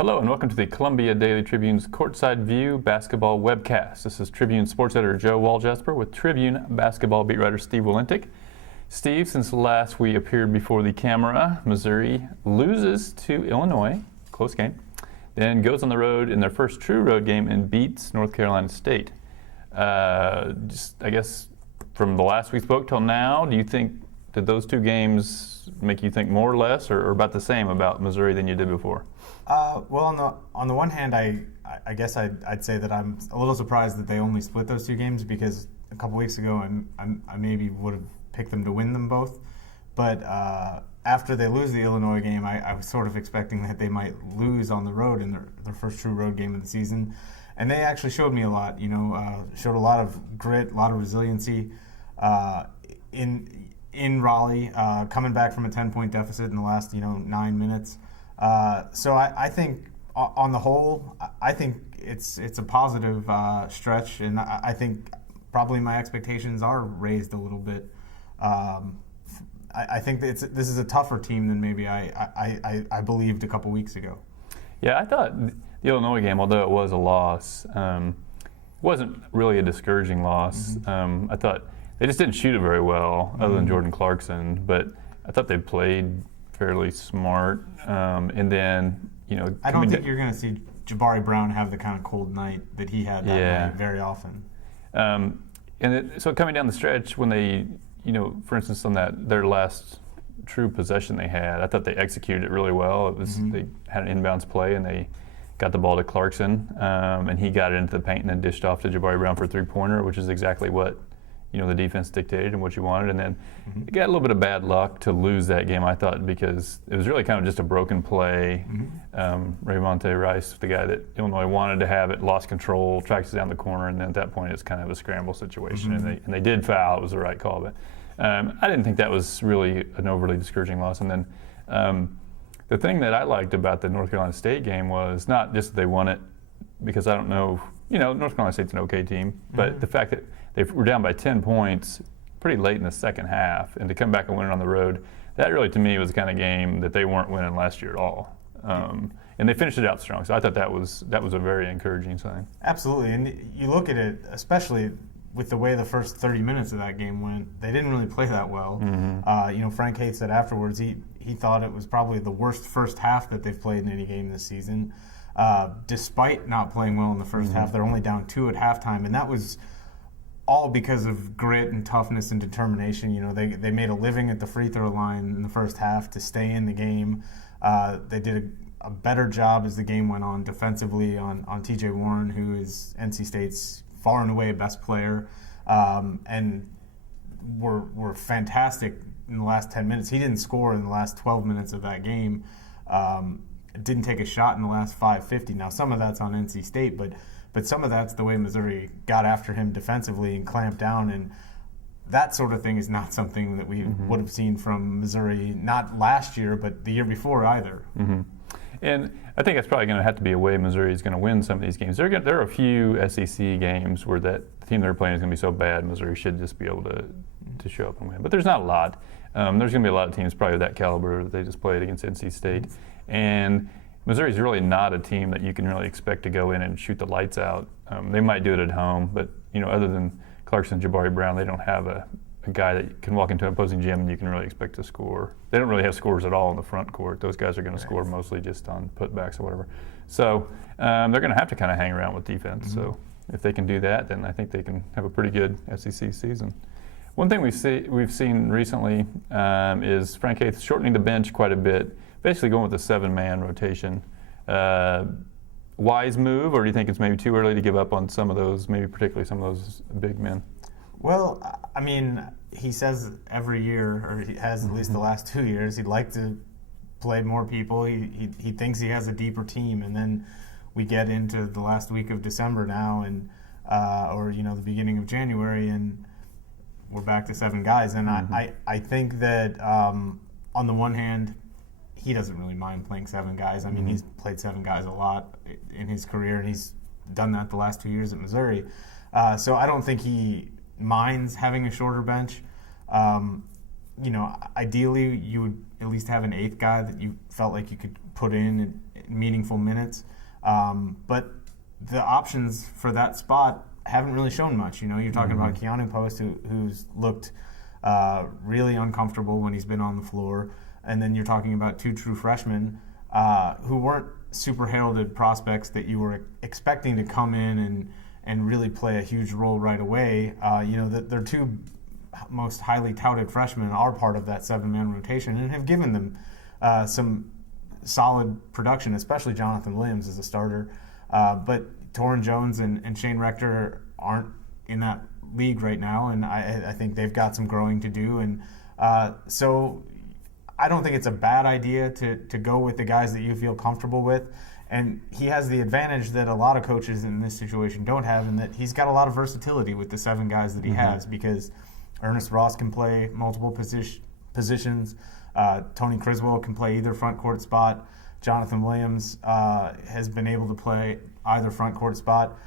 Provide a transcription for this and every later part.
Hello and welcome to the Columbia Daily Tribune's Courtside View basketball webcast. This is Tribune sports editor Joe Walljasper with Tribune basketball beat writer Steve Walentic. Steve, since last we appeared before the camera, Missouri loses to Illinois, close game, then goes on the road in their first true road game and beats North Carolina State. I guess from the last we spoke till now, did those two games make you think more or less or about the same about Missouri than you did before? Well, on the one hand, I guess I'd say that I'm a little surprised that they only split those two games, because a couple weeks ago I maybe would have picked them to win them both. But after they lose the Illinois game, I was sort of expecting that they might lose on the road in their first true road game of the season. And they actually showed me a lot, showed a lot of grit, a lot of resiliency in Raleigh, coming back from a 10-point deficit in the last 9 minutes. So I think on the whole, I think it's a positive stretch, and I think probably my expectations are raised a little bit. I think that this is a tougher team than maybe I believed a couple weeks ago. Yeah, I thought the Illinois game, although it was a loss, wasn't really a discouraging loss. I thought they just didn't shoot it very well, other than Jordan Clarkson, but I thought they played fairly smart. And then, I don't think you're going to see Jabari Brown have the kind of cold night that he had that night very often. So coming down the stretch, when they, for instance, on their last true possession they had, I thought they executed it really well. It was they had an inbounds play and they got the ball to Clarkson, and he got it into the paint and then dished off to Jabari Brown for a three-pointer, which is exactly what the defense dictated and what you wanted. And then it got a little bit of bad luck to lose that game, I thought, because it was really kind of just a broken play. Raymonte Rice, the guy that Illinois wanted to have it, lost control, tracks it down the corner, and then at that point it's kind of a scramble situation. And they did foul. It was the right call. But I didn't think that was really an overly discouraging loss. And then the thing that I liked about the North Carolina State game was not just that they won it, because I don't know, North Carolina State's an okay team, but the fact that they were down by 10 points pretty late in the second half, and to come back and win it on the road, that really to me was the kind of game that they weren't winning last year at all. And they finished it out strong, so I thought that was a very encouraging sign. Absolutely, and you look at it, especially with the way the first 30 minutes of that game went, they didn't really play that well. Frank Haith said afterwards he thought it was probably the worst first half that they've played in any game this season. Despite not playing well in the first half, they're only down 2 at halftime, and that was all because of grit and toughness and determination. They made a living at the free throw line in the first half to stay in the game. They did a better job as the game went on defensively on T.J. Warren, who is NC State's far and away best player, and were fantastic in the last 10 minutes. He didn't score in the last 12 minutes of that game. Didn't take a shot in the last 5:50. Now, some of that's on NC State, but some of that's the way Missouri got after him defensively and clamped down, and that sort of thing is not something that we would have seen from Missouri, not last year, but the year before either. And I think that's probably going to have to be a way Missouri is going to win some of these games. There are a few SEC games where the team they're playing is going to be so bad Missouri should just be able to show up and win. But there's not a lot. There's going to be a lot of teams probably of that caliber that they just played against NC State. And Missouri's really not a team that you can really expect to go in and shoot the lights out. They might do it at home, but other than Clarkson and Jabari Brown, they don't have a guy that can walk into an opposing gym and you can really expect to score. They don't really have scores at all in the front court. Those guys are going to score mostly just on putbacks or whatever. So they're going to have to kind of hang around with defense. So if they can do that, then I think they can have a pretty good SEC season. One thing we've seen recently is Frank Haith shortening the bench quite a bit, basically going with a 7-man rotation. Wise move, or do you think it's maybe too early to give up on some of those, maybe particularly some of those big men? Well, I mean, he says every year, or he has at least the last 2 years, he'd like to play more people. He thinks he has a deeper team, and then we get into the last week of December now, and or the beginning of January, and we're back to 7 guys. And I think that on the one hand, he doesn't really mind playing 7 guys. I mean, he's played 7 guys a lot in his career, and he's done that the last 2 years at Missouri. So I don't think he minds having a shorter bench. Ideally, you would at least have an 8th guy that you felt like you could put in meaningful minutes. But the options for that spot haven't really shown much. You're talking about Keanu Post, who's looked really uncomfortable when he's been on the floor. And then you're talking about two true freshmen who weren't super heralded prospects that you were expecting to come in and really play a huge role right away. Their two most highly touted freshmen are part of that 7-man rotation and have given them some solid production, especially Jonathan Williams as a starter. But Torrin Jones and Shane Rector aren't in that league right now, and I think they've got some growing to do. And so I don't think it's a bad idea to go with the guys that you feel comfortable with. And he has the advantage that a lot of coaches in this situation don't have, in that he's got a lot of versatility with the 7 guys that he has, because Ernest Ross can play multiple positions. Tony Criswell can play either front court spot. Jonathan Williams has been able to play either front court spot.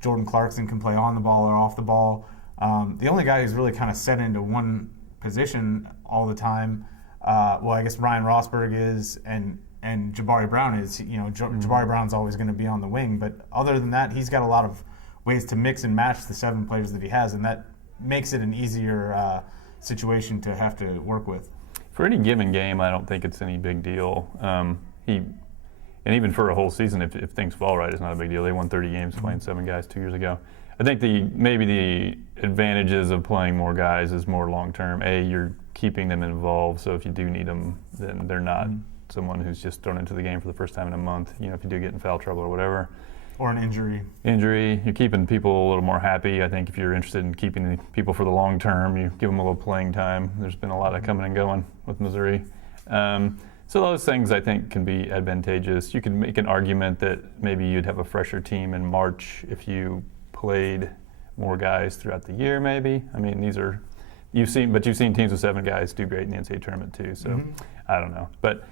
Jordan Clarkson can play on the ball or off the ball. The only guy who's really kind of set into one position all the time, I guess Ryan Rosberg is, and Jabari Brown is. Jabari Brown's always going to be on the wing, but other than that, he's got a lot of ways to mix and match the 7 players that he has, and that makes it an easier situation to have to work with. For any given game, I don't think it's any big deal. And even for a whole season, if things fall right, it's not a big deal. They won 30 games playing 7 guys 2 years ago. I think maybe the advantages of playing more guys is more long-term. You're keeping them involved, so if you do need them, then they're not someone who's just thrown into the game for the first time in a month. If you do get in foul trouble or whatever. Or an injury. You're keeping people a little more happy. I think if you're interested in keeping the people for the long term, you give them a little playing time. There's been a lot of coming and going with Missouri. So those things, I think, can be advantageous. You can make an argument that maybe you'd have a fresher team in March if you played more guys throughout the year, maybe. I mean, you've seen teams with 7 guys do great in the NCAA tournament too, so I don't know. But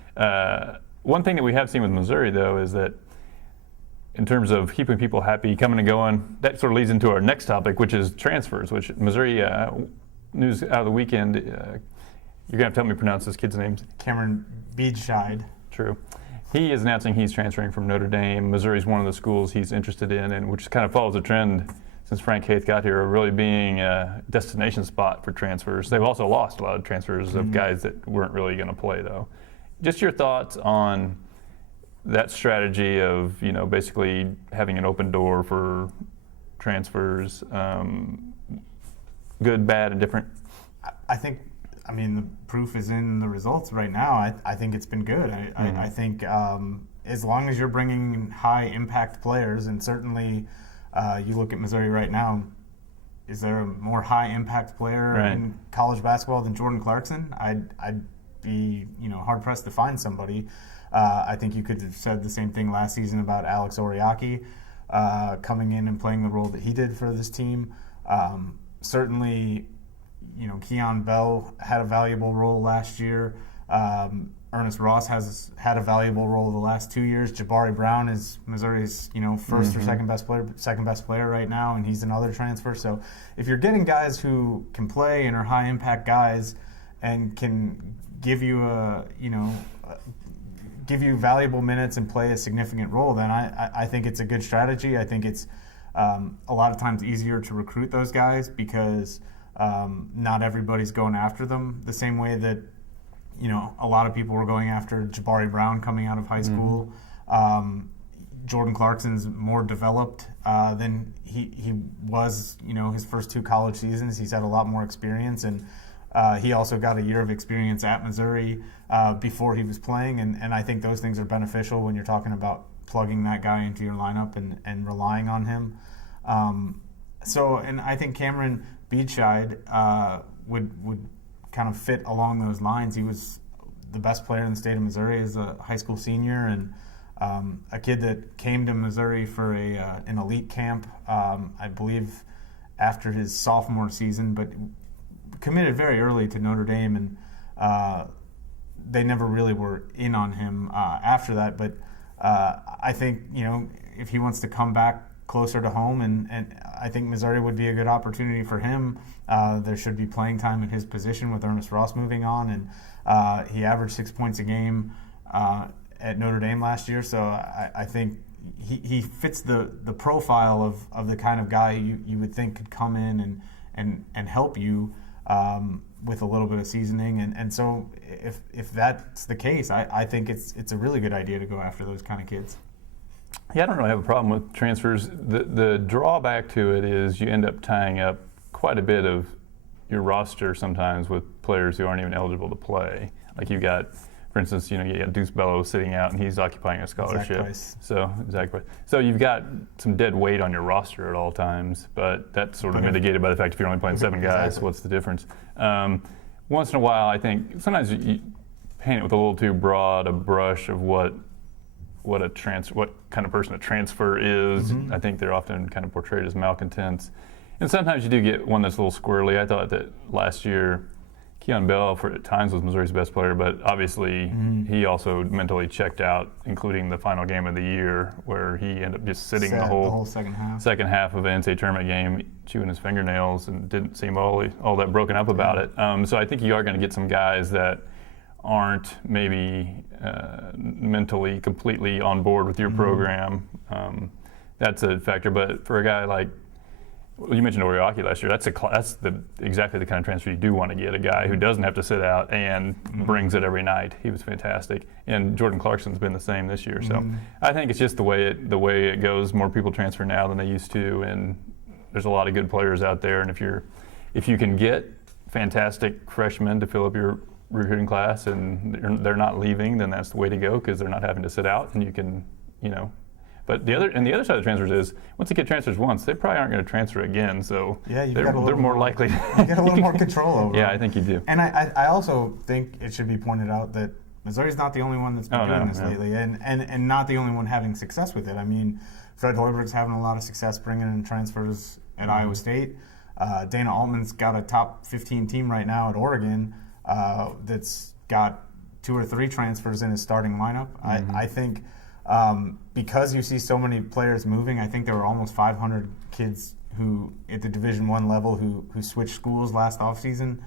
one thing that we have seen with Missouri, though, is that in terms of keeping people happy, coming and going, that sort of leads into our next topic, which is transfers, which Missouri news out of the weekend. You're going to have to help me pronounce this kid's name. Cameron Biedschneid. True. He is announcing he's transferring from Notre Dame. Missouri's one of the schools he's interested in, and which kind of follows a trend since Frank Haith got here, of really being a destination spot for transfers. They've also lost a lot of transfers of guys that weren't really going to play, though. Just your thoughts on that strategy of, basically having an open door for transfers, good, bad, and different? I mean, the proof is in the results right now. I think it's been good. I think as long as you're bringing high-impact players, and certainly you look at Missouri right now, is there a more high-impact player in college basketball than Jordan Clarkson? I'd be hard-pressed to find somebody. I think you could have said the same thing last season about Alex Oriaki coming in and playing the role that he did for this team. Certainly, Keon Bell had a valuable role last year. Ernest Ross has had a valuable role the last 2 years. Jabari Brown is Missouri's first or second best player right now, and he's another transfer. So if you're getting guys who can play and are high impact guys and can give you give you valuable minutes and play a significant role, then I think it's a good strategy. I think it's a lot of times easier to recruit those guys because not everybody's going after them the same way that a lot of people were going after Jabari Brown coming out of high school. Jordan Clarkson's more developed than he was his first 2 college seasons. He's had a lot more experience, and he also got a year of experience at Missouri before he was playing, and I think those things are beneficial when you're talking about plugging that guy into your lineup and relying on him. And I think Cameron Biedschneid would kind of fit along those lines. He was the best player in the state of Missouri as a high school senior, and a kid that came to Missouri for an elite camp, I believe, after his sophomore season, but committed very early to Notre Dame, and they never really were in on him after that. But I think if he wants to come back closer to home, and I think Missouri would be a good opportunity for him. There should be playing time in his position with Ernest Ross moving on, and he averaged 6 points a game at Notre Dame last year, so I think he fits the profile of the kind of guy you would think could come in and help you with a little bit of seasoning. And so if that's the case, I think it's a really good idea to go after those kind of kids. Yeah, I don't really have a problem with transfers. The drawback to it is you end up tying up quite a bit of your roster sometimes with players who aren't even eligible to play. Like you got, for instance, you got Deuce Bellows sitting out and he's occupying a scholarship. So you've got some dead weight on your roster at all times, but that's sort of mitigated by the fact if you're only playing 7 guys, what's the difference? Once in a while, I think sometimes you paint it with a little too broad a brush of what kind of person a transfer is. I think they're often kind of portrayed as malcontents. And sometimes you do get one that's a little squirrely. I thought that last year, Keon Bell at times was Missouri's best player, but obviously he also mentally checked out, including the final game of the year where he ended up just sitting the whole second half of an NCAA tournament game, chewing his fingernails, and didn't seem all that broken up about it. So I think you are going to get some guys that aren't maybe mentally completely on board with your program. That's a factor. But for a guy like, you mentioned Oriaki last year, that's exactly the kind of transfer you do want to get, a guy who doesn't have to sit out and brings it every night. He was fantastic. And Jordan Clarkson's been the same this year. So I think it's just the way it goes. More people transfer now than they used to, and there's a lot of good players out there. And if you can get fantastic freshmen to fill up your recruiting class and they're not leaving, then that's the way to go because they're not having to sit out, and you can, But the other side of the transfers is once a kid transfers once, they probably aren't going to transfer again. So they're more likely. You get a little more control over. Yeah, I think you do. And I also think it should be pointed out that Missouri's not the only one that's been doing this lately, and not the only one having success with it. I mean, Fred Hoiberg's having a lot of success bringing in transfers at Iowa State. Dana Altman's got a top 15 team right now at Oregon that's got 2 or 3 transfers in his starting lineup. I think. Because you see so many players moving, I think there were almost 500 kids who at the Division I level who switched schools last offseason.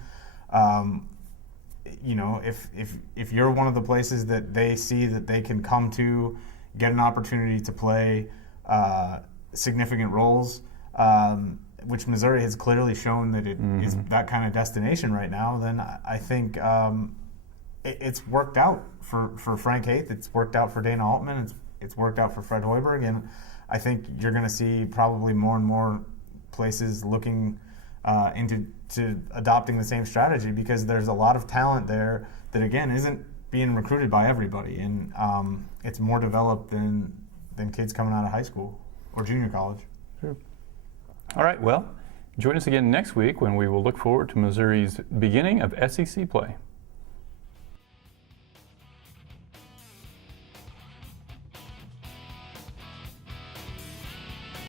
If you're one of the places that they see that they can come to, get an opportunity to play significant roles, which Missouri has clearly shown that it is that kind of destination right now, then I think it's worked out for Frank Haith. It's worked out for Dana Altman. It's worked out for Fred Hoiberg, and I think you're going to see probably more and more places looking into adopting the same strategy because there's a lot of talent there that again isn't being recruited by everybody, and it's more developed than kids coming out of high school or junior college. Sure. All right. Well, join us again next week when we will look forward to Missouri's beginning of SEC play.